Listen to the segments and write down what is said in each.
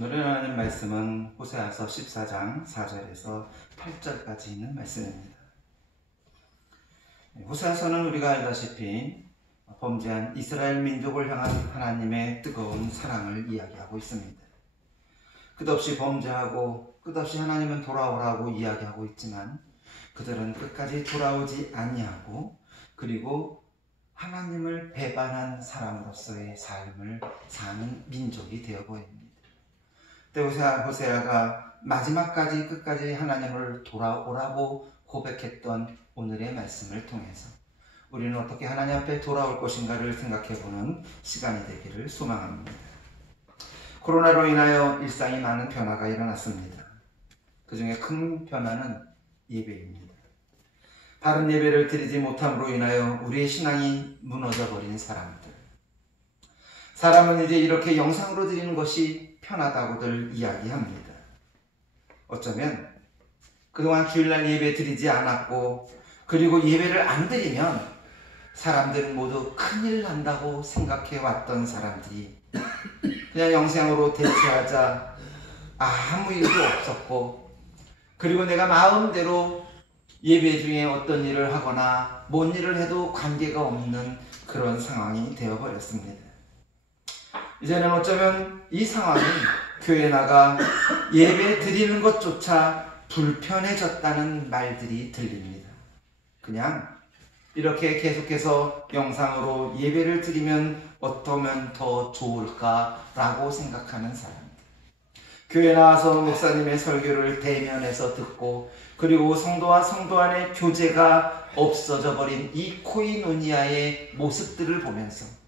오늘의 하나님 말씀은 호세아서 14장 4절에서 8절까지 있는 말씀입니다. 호세아서는 우리가 알다시피 범죄한 이스라엘 민족을 향한 하나님의 뜨거운 사랑을 이야기하고 있습니다. 끝없이 범죄하고 끝없이 하나님은 돌아오라고 이야기하고 있지만 그들은 끝까지 돌아오지 아니하고 그리고 하나님을 배반한 사람으로서의 삶을 사는 민족이 되어 보입니다. 호세아가 마지막까지 끝까지 하나님을 돌아오라고 고백했던 오늘의 말씀을 통해서 우리는 어떻게 하나님 앞에 돌아올 것인가를 생각해보는 시간이 되기를 소망합니다. 코로나로 인하여 일상이 많은 변화가 일어났습니다. 그 중에 큰 변화는 예배입니다. 바른 예배를 드리지 못함으로 인하여 우리의 신앙이 무너져버린 사람은 이제 이렇게 영상으로 드리는 것이 편하다고들 이야기합니다. 어쩌면 그동안 주일날 예배 드리지 않았고 그리고 예배를 안 드리면 사람들은 모두 큰일 난다고 생각해 왔던 사람들이 그냥 영상으로 대체하자 아무 일도 없었고 그리고 내가 마음대로 예배 중에 어떤 일을 하거나 뭔 일을 해도 관계가 없는 그런 상황이 되어버렸습니다. 이제는 어쩌면 이 상황이 교회 나가 예배 드리는 것조차 불편해졌다는 말들이 들립니다. 그냥 이렇게 계속해서 영상으로 예배를 드리면 어떠면 더 좋을까라고 생각하는 사람들. 교회 나와서 목사님의 설교를 대면해서 듣고 그리고 성도와 성도 안의 교제가 없어져 버린 이 코이노니아의 모습들을 보면서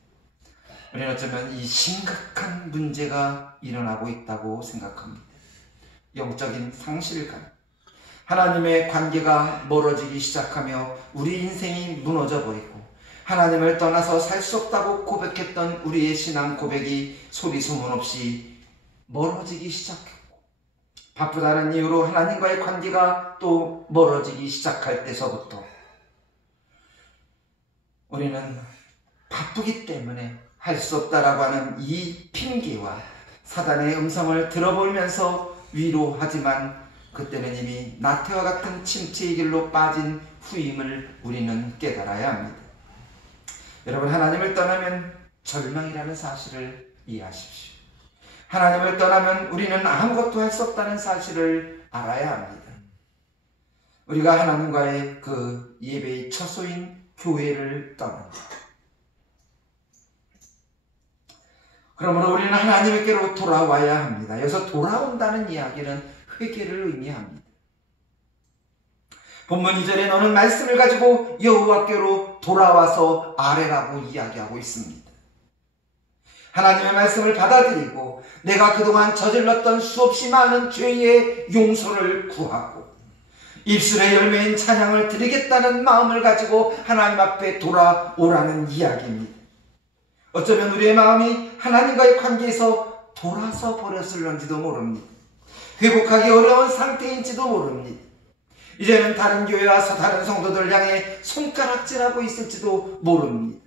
우리는 어쩌면 이 심각한 문제가 일어나고 있다고 생각합니다. 영적인 상실감, 하나님의 관계가 멀어지기 시작하며 우리 인생이 무너져 버리고 하나님을 떠나서 살 수 없다고 고백했던 우리의 신앙 고백이 소리 소문 없이 멀어지기 시작했고 바쁘다는 이유로 하나님과의 관계가 또 멀어지기 시작할 때서부터 우리는 바쁘기 때문에 할 수 없다라고 하는 이 핑계와 사단의 음성을 들어보면서 위로하지만 그때는 이미 나태와 같은 침체의 길로 빠진 후임을 우리는 깨달아야 합니다. 여러분, 하나님을 떠나면 절망이라는 사실을 이해하십시오. 하나님을 떠나면 우리는 아무것도 할 수 없다는 사실을 알아야 합니다. 우리가 하나님과의 그 예배의 처소인 교회를 떠납니다. 그러므로 우리는 하나님께로 돌아와야 합니다. 여기서 돌아온다는 이야기는 회개를 의미합니다. 본문 2절에 너는 말씀을 가지고 여호와께로 돌아와서 아뢰라고 이야기하고 있습니다. 하나님의 말씀을 받아들이고 내가 그동안 저질렀던 수없이 많은 죄의 용서를 구하고 입술의 열매인 찬양을 드리겠다는 마음을 가지고 하나님 앞에 돌아오라는 이야기입니다. 어쩌면 우리의 마음이 하나님과의 관계에서 돌아서 버렸을런지도 모릅니다. 회복하기 어려운 상태인지도 모릅니다. 이제는 다른 교회 와서 다른 성도들 향해 손가락질하고 있을지도 모릅니다.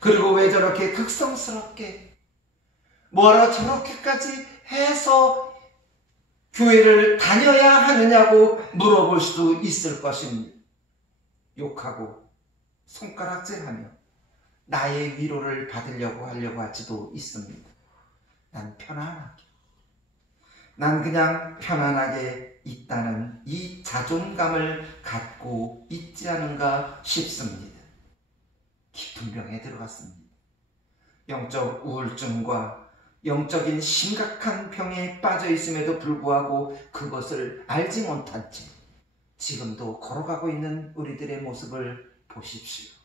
그리고 왜 저렇게 극성스럽게 뭐하러 저렇게까지 해서 교회를 다녀야 하느냐고 물어볼 수도 있을 것입니다. 욕하고 손가락질하며 나의 위로를 받으려고 하려고 할지도 있습니다. 난 그냥 편안하게 있다는 이 자존감을 갖고 있지 않은가 싶습니다. 깊은 병에 들어갔습니다. 영적 우울증과 영적인 심각한 병에 빠져 있음에도 불구하고 그것을 알지 못한 채 지금도 걸어가고 있는 우리들의 모습을 보십시오.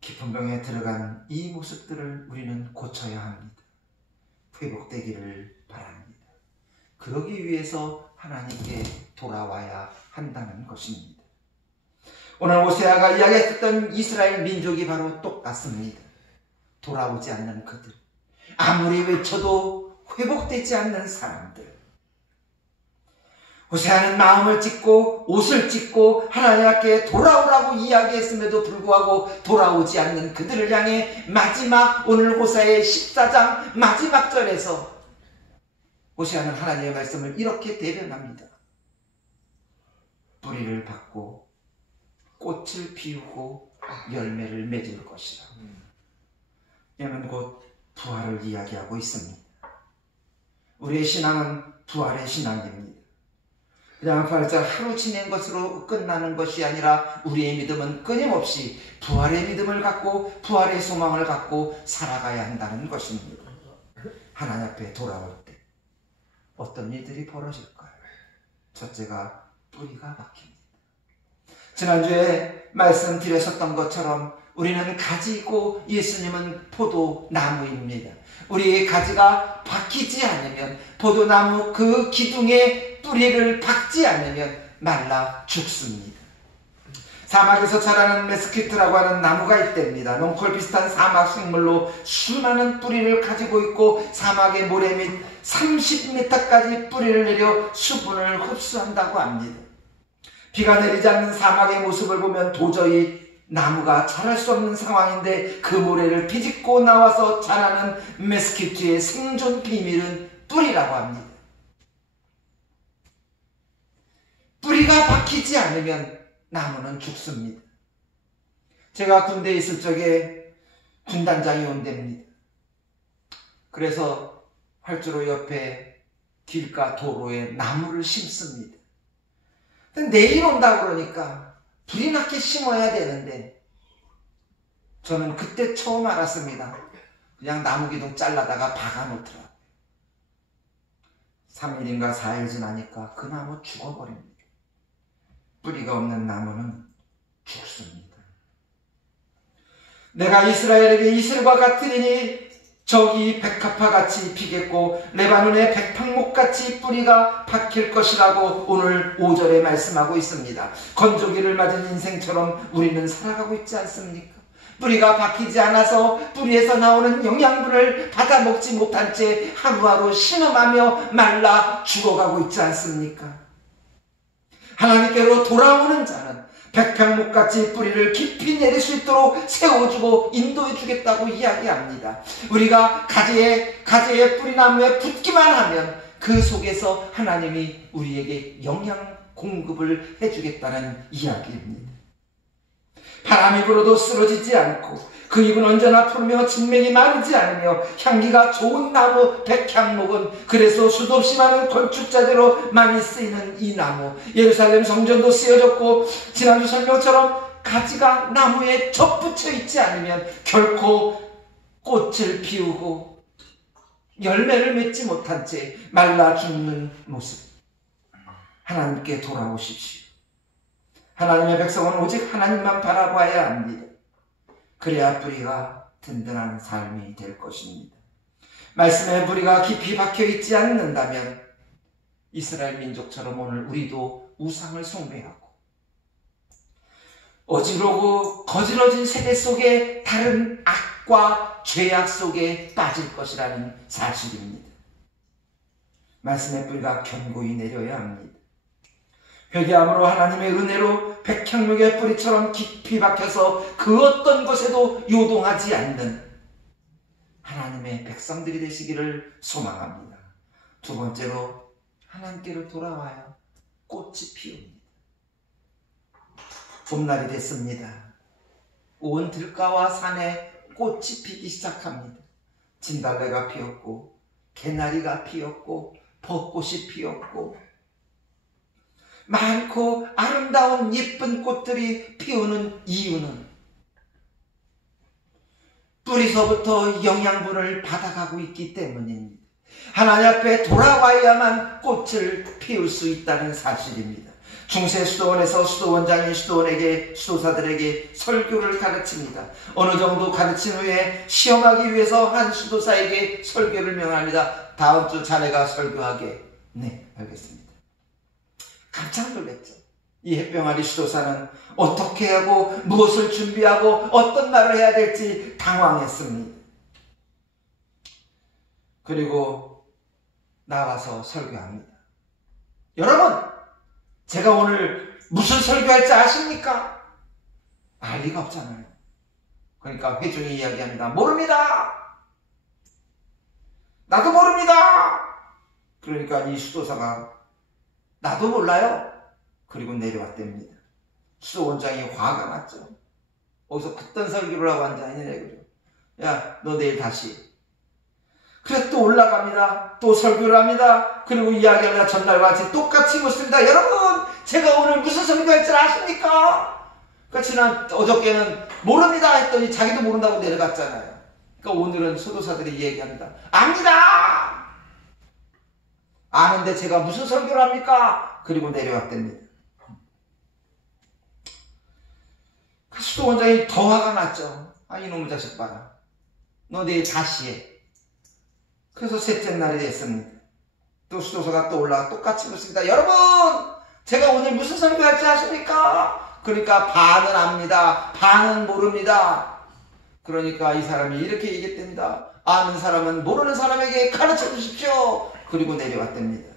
깊은 병에 들어간 이 모습들을 우리는 고쳐야 합니다. 회복되기를 바랍니다. 그러기 위해서 하나님께 돌아와야 한다는 것입니다. 오늘 호세아가 이야기했던 이스라엘 민족이 바로 똑같습니다. 돌아오지 않는 그들, 아무리 외쳐도 회복되지 않는 사람들. 호세아는 마음을 찢고 옷을 찢고 하나님 앞에 돌아오라고 이야기했음에도 불구하고 돌아오지 않는 그들을 향해 마지막 오늘 호세아의 14장 마지막 절에서 호세아는 하나님의 말씀을 이렇게 대변합니다. 뿌리를 받고 꽃을 피우고 열매를 맺을 것이라. 이는 곧 부활을 이야기하고 있습니다. 우리의 신앙은 부활의 신앙입니다. 그냥 발자 하루 지낸 것으로 끝나는 것이 아니라 우리의 믿음은 끊임없이 부활의 믿음을 갖고 부활의 소망을 갖고 살아가야 한다는 것입니다. 하나님 앞에 돌아올 때 어떤 일들이 벌어질까요? 첫째가 뿌리가 박힙니다. 지난주에 말씀드렸었던 것처럼 우리는 가지고 예수님은 포도나무입니다. 우리의 가지가 박히지 않으면, 포도나무 그 기둥에 뿌리를 박지 않으면 말라 죽습니다. 사막에서 자라는 메스키트라고 하는 나무가 있답니다. 넝콜 비슷한 사막 생물로 수많은 뿌리를 가지고 있고 사막의 모래 밑 30m까지 뿌리를 내려 수분을 흡수한다고 합니다. 비가 내리지 않는 사막의 모습을 보면 도저히 나무가 자랄 수 없는 상황인데 그 모래를 비집고 나와서 자라는 메스키트의 생존 비밀은 뿌리라고 합니다. 뿌리가 박히지 않으면 나무는 죽습니다. 제가 군대에 있을 적에 군단장이 온답니다. 그래서 활주로 옆에 길가 도로에 나무를 심습니다. 근데 내일 온다 그러니까 불이 나게 심어야 되는데 저는 그때 처음 알았습니다. 그냥 나무 기둥 잘라다가 박아놓더라고요. 3일인가 4일 지나니까 그 나무 죽어버립니다. 뿌리가 없는 나무는 죽습니다. 내가 이스라엘에게 이슬과 같으리니 저기 백합화같이 피겠고 레바논의 백팡목같이 뿌리가 박힐 것이라고 오늘 5절에 말씀하고 있습니다. 건조기를 맞은 인생처럼 우리는 살아가고 있지 않습니까? 뿌리가 박히지 않아서 뿌리에서 나오는 영양분을 받아먹지 못한 채 하루하루 신음하며 말라 죽어가고 있지 않습니까? 하나님께로 돌아오는 자는 백향목같이 뿌리를 깊이 내릴 수 있도록 세워주고 인도해주겠다고 이야기합니다. 우리가 가지의 뿌리나무에 붙기만 하면 그 속에서 하나님이 우리에게 영양 공급을 해주겠다는 이야기입니다. 바람이 불어도 쓰러지지 않고 그 잎은 언제나 푸르며 진맥이 마르지 않으며 향기가 좋은 나무 백향목은 그래서 수도 없이 많은 건축자재로 많이 쓰이는 이 나무, 예루살렘 성전도 쓰여졌고 지난주 설명처럼 가지가 나무에 접붙여 있지 않으면 결코 꽃을 피우고 열매를 맺지 못한 채 말라 죽는 모습. 하나님께 돌아오십시오. 하나님의 백성은 오직 하나님만 바라봐야 합니다. 그래야 뿌리가 든든한 삶이 될 것입니다. 말씀의 뿌리가 깊이 박혀 있지 않는다면 이스라엘 민족처럼 오늘 우리도 우상을 숭배하고 어지러고 거지러진 세대 속에 다른 악과 죄악 속에 빠질 것이라는 사실입니다. 말씀의 뿌리가 견고히 내려야 합니다. 회개함으로 하나님의 은혜로 백향목의 뿌리처럼 깊이 박혀서 그 어떤 것에도 요동하지 않는 하나님의 백성들이 되시기를 소망합니다. 두 번째로 하나님께로 돌아와야 꽃이 피웁니다. 봄날이 됐습니다. 온 들가와 산에 꽃이 피기 시작합니다. 진달래가 피었고 개나리가 피었고 벚꽃이 피었고 많고 아름다운 예쁜 꽃들이 피우는 이유는 뿌리서부터 영양분을 받아가고 있기 때문입니다. 하나님 앞에 돌아와야만 꽃을 피울 수 있다는 사실입니다. 중세 수도원에서 수도원장이 수도사들에게 설교를 가르칩니다. 어느 정도 가르친 후에 시험하기 위해서 한 수도사에게 설교를 명합니다. 다음 주 자네가 설교하게. 네, 알겠습니다. 깜짝 놀랐죠. 이 햇병아리 수도사는 어떻게 하고 무엇을 준비하고 어떤 말을 해야 될지 당황했습니다. 그리고 나와서 설교합니다. 여러분, 제가 오늘 무슨 설교할지 아십니까? 알 리가 없잖아요. 그러니까 회중이 이야기합니다. 모릅니다. 나도 모릅니다. 그러니까 이 수도사가 나도 몰라요. 그리고 내려왔답니다. 수도원장이 화가 났죠. 어디서 그딴 설교를 하고 앉아있냐 그래요. 야, 너 내일 다시. 그래서 또 올라갑니다. 또 설교를 합니다. 그리고 이야기합니다. 전날과 같이 똑같이 묻습니다. 여러분, 제가 오늘 무슨 설교할 줄 아십니까? 그러니까 어저께는 모릅니다 했더니 자기도 모른다고 내려갔잖아요. 그러니까 오늘은 수도사들이 얘기합니다. 압니다. 아는데 제가 무슨 설교를 합니까? 그리고 내려왔답니다. 그 수도원장이 더 화가 났죠. 아, 이놈의 자식 봐라. 너 내일 다시 해. 그래서 셋째 날이 됐습니다. 또 수도사가 또 올라가 똑같이 묻습니다. 여러분, 제가 오늘 무슨 설교할지 아십니까? 그러니까 반은 압니다. 반은 모릅니다. 그러니까 이 사람이 이렇게 얘기했답니다. 아는 사람은 모르는 사람에게 가르쳐 주십시오. 그리고 내려왔답니다.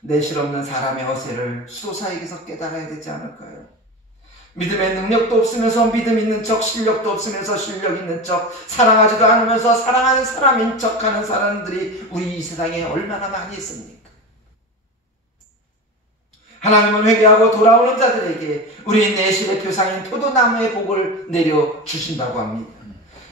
내실 없는 사람의 허세를 수도사에게서 깨달아야 되지 않을까요? 믿음의 능력도 없으면서 믿음 있는 척, 실력도 없으면서 실력 있는 척, 사랑하지도 않으면서 사랑하는 사람인 척하는 사람들이 우리 이 세상에 얼마나 많이 있습니까? 하나님은 회개하고 돌아오는 자들에게 우리 내실의 표상인 포도나무의 복을 내려주신다고 합니다.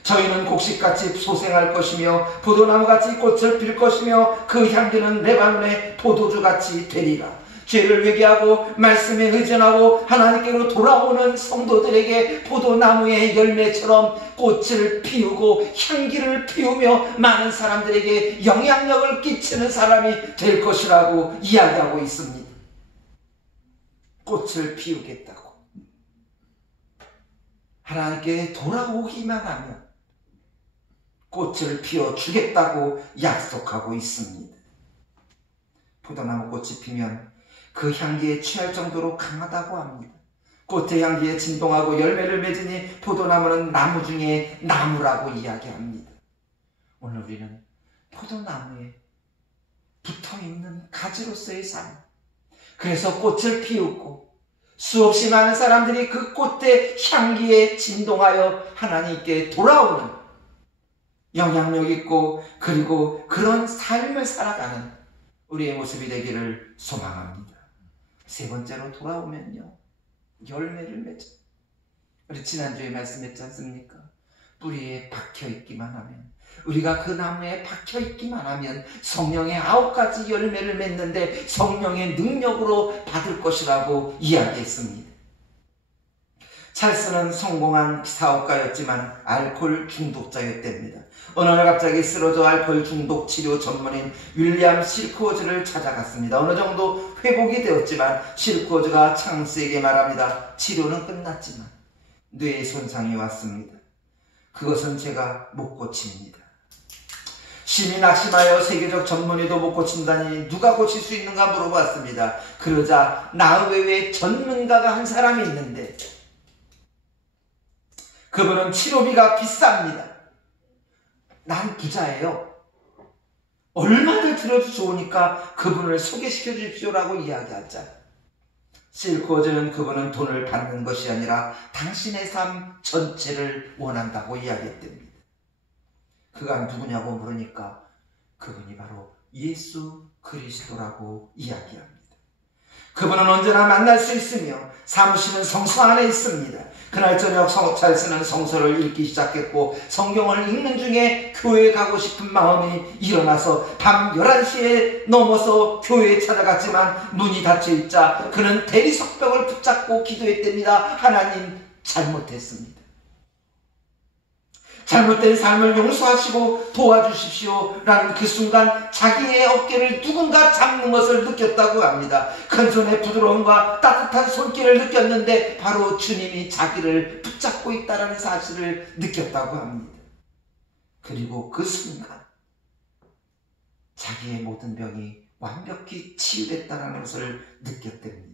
저희는 곡식같이 소생할 것이며 포도나무같이 꽃을 필 것이며 그 향기는 레바논의 포도주같이 되리라. 죄를 회개하고 말씀에 의존하고 하나님께로 돌아오는 성도들에게 포도나무의 열매처럼 꽃을 피우고 향기를 피우며 많은 사람들에게 영향력을 끼치는 사람이 될 것이라고 이야기하고 있습니다. 꽃을 피우겠다고. 하나님께 돌아오기만 하면 꽃을 피워주겠다고 약속하고 있습니다. 포도나무 꽃이 피면 그 향기에 취할 정도로 강하다고 합니다. 꽃의 향기에 진동하고 열매를 맺으니 포도나무는 나무 중에 나무라고 이야기합니다. 오늘 우리는 포도나무에 붙어있는 가지로서의 삶, 그래서 꽃을 피우고 수없이 많은 사람들이 그 꽃의 향기에 진동하여 하나님께 돌아오는 영향력 있고 그리고 그런 삶을 살아가는 우리의 모습이 되기를 소망합니다. 세 번째로 돌아오면요, 열매를 맺어. 우리 지난주에 말씀했지 않습니까? 뿌리에 박혀있기만 하면, 우리가 그 나무에 박혀있기만 하면 성령의 9가지 열매를 맺는데 성령의 능력으로 받을 것이라고 이야기했습니다. 찰스는 성공한 사업가였지만 알코올 중독자였답니다. 어느 날 갑자기 쓰러져 알코올 중독 치료 전문인 윌리엄 실크워즈를 찾아갔습니다. 어느 정도 회복이 되었지만 실크워즈가 찰스에게 말합니다. 치료는 끝났지만 뇌에 손상이 왔습니다. 그것은 제가 못 고칩니다. 심히 낙심하여 세계적 전문의도 못 고친다니 누가 고칠 수 있는가 물어봤습니다. 그러자 나 외에 전문가가 한 사람이 있는데 그분은 치료비가 비쌉니다. 난 부자예요. 얼마를 들어도 좋으니까 그분을 소개시켜 주십시오라고 이야기하자. 실크워즈는 그분은 돈을 받는 것이 아니라 당신의 삶 전체를 원한다고 이야기했답니다. 그가 누구냐고 물으니까 그분이 바로 예수 그리스도라고 이야기합니다. 그분은 언제나 만날 수 있으며 사무실은 성소 안에 있습니다. 그날 저녁 찰스는 성서를 읽기 시작했고 성경을 읽는 중에 교회에 가고 싶은 마음이 일어나서 밤 11시에 넘어서 교회에 찾아갔지만 문이 닫혀있자 그는 대리석벽을 붙잡고 기도했답니다. 하나님, 잘못했습니다. 잘못된 삶을 용서하시고 도와주십시오 라는 그 순간 자기의 어깨를 누군가 잡는 것을 느꼈다고 합니다. 큰 손의 부드러움과 따뜻한 손길을 느꼈는데 바로 주님이 자기를 붙잡고 있다는 사실을 느꼈다고 합니다. 그리고 그 순간 자기의 모든 병이 완벽히 치유됐다는 것을 느꼈답니다.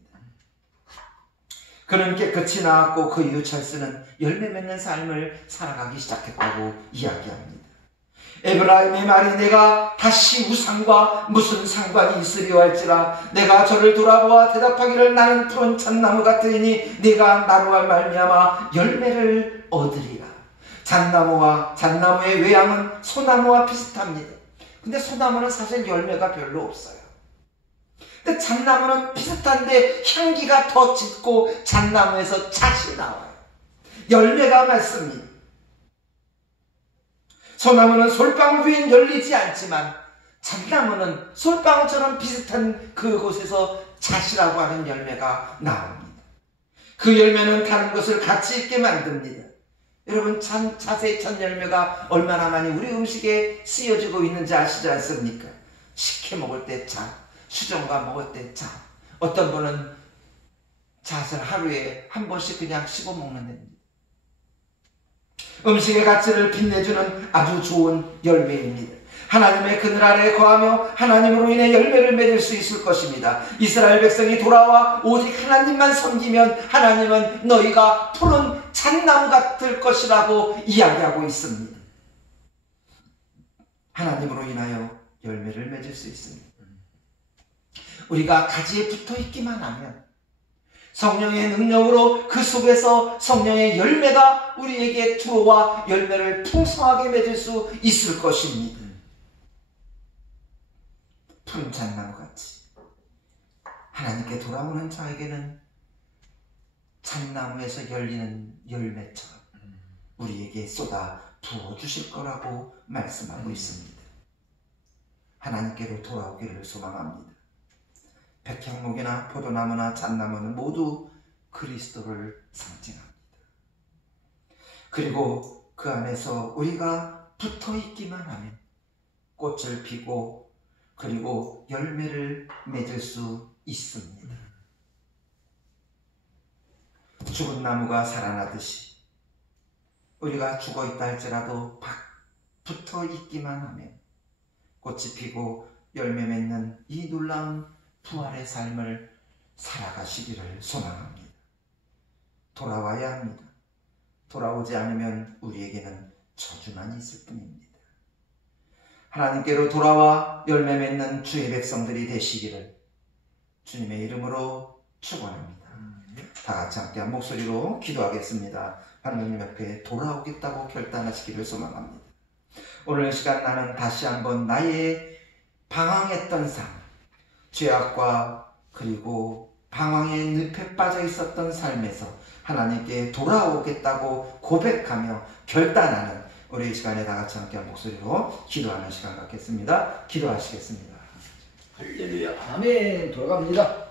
그는 깨끗이 나았고 그 이후 찰스는 열매 맺는 삶을 살아가기 시작했다고 이야기합니다. 에브라임의 말이 내가 다시 우상과 무슨 상관이 있으리요 할지라 내가 저를 돌아보아 대답하기를 나는 푸른 잣나무 같으니 네가 나로 말미암아 열매를 얻으리라. 잣나무와 잣나무의 외양은 소나무와 비슷합니다. 근데 소나무는 사실 열매가 별로 없어요. 근데 잣나무는 비슷한데 향기가 더 짙고 잣나무에서 잣이 나와요. 열매가 많습니다. 소나무는 솔방울 위엔 열리지 않지만 잣나무는 솔방울처럼 비슷한 그곳에서 잣이라고 하는 열매가 나옵니다. 그 열매는 다른 것을 가치 있게 만듭니다. 여러분, 잣의 첫 열매가 얼마나 많이 우리 음식에 쓰여지고 있는지 아시지 않습니까? 식혜 먹을 때 잣, 수정과 먹을 때 잣. 어떤 분은 잣을 하루에 한 번씩 그냥 씹어 먹는 됩니다. 음식의 가치를 빛내주는 아주 좋은 열매입니다. 하나님의 그늘 아래에 거하며 하나님으로 인해 열매를 맺을 수 있을 것입니다. 이스라엘 백성이 돌아와 오직 하나님만 섬기면 하나님은 너희가 푸른 잣나무 같을 것이라고 이야기하고 있습니다. 하나님으로 인하여 열매를 맺을 수 있습니다. 우리가 가지에 붙어 있기만 하면 성령의 능력으로 그 속에서 성령의 열매가 우리에게 들어와 열매를 풍성하게 맺을 수 있을 것입니다. 푸른 잣나무같이 하나님께 돌아오는 자에게는 잣나무에서 열리는 열매처럼 우리에게 쏟아 부어주실 거라고 말씀하고 있습니다. 하나님께로 돌아오기를 소망합니다. 백향목이나 포도나무나 잣나무는 모두 그리스도를 상징합니다. 그리고 그 안에서 우리가 붙어 있기만 하면 꽃을 피고 그리고 열매를 맺을 수 있습니다. 죽은 나무가 살아나듯이 우리가 죽어 있다 할지라도 붙어 있기만 하면 꽃이 피고 열매 맺는 이 놀라운 부활의 삶을 살아가시기를 소망합니다. 돌아와야 합니다. 돌아오지 않으면 우리에게는 저주만 있을 뿐입니다. 하나님께로 돌아와 열매 맺는 주의 백성들이 되시기를 주님의 이름으로 축원합니다. 다 같이 함께 한 목소리로 기도하겠습니다. 하나님 앞에 돌아오겠다고 결단하시기를 소망합니다. 오늘 시간 나는 다시 한번 나의 방황했던 삶, 죄악과 그리고 방황의 늪에 빠져 있었던 삶에서 하나님께 돌아오겠다고 고백하며 결단하는 우리 이 시간에 다 같이 함께 한 목소리로 기도하는 시간 갖겠습니다. 기도하시겠습니다. 할렐루야, 아멘. 돌아갑니다.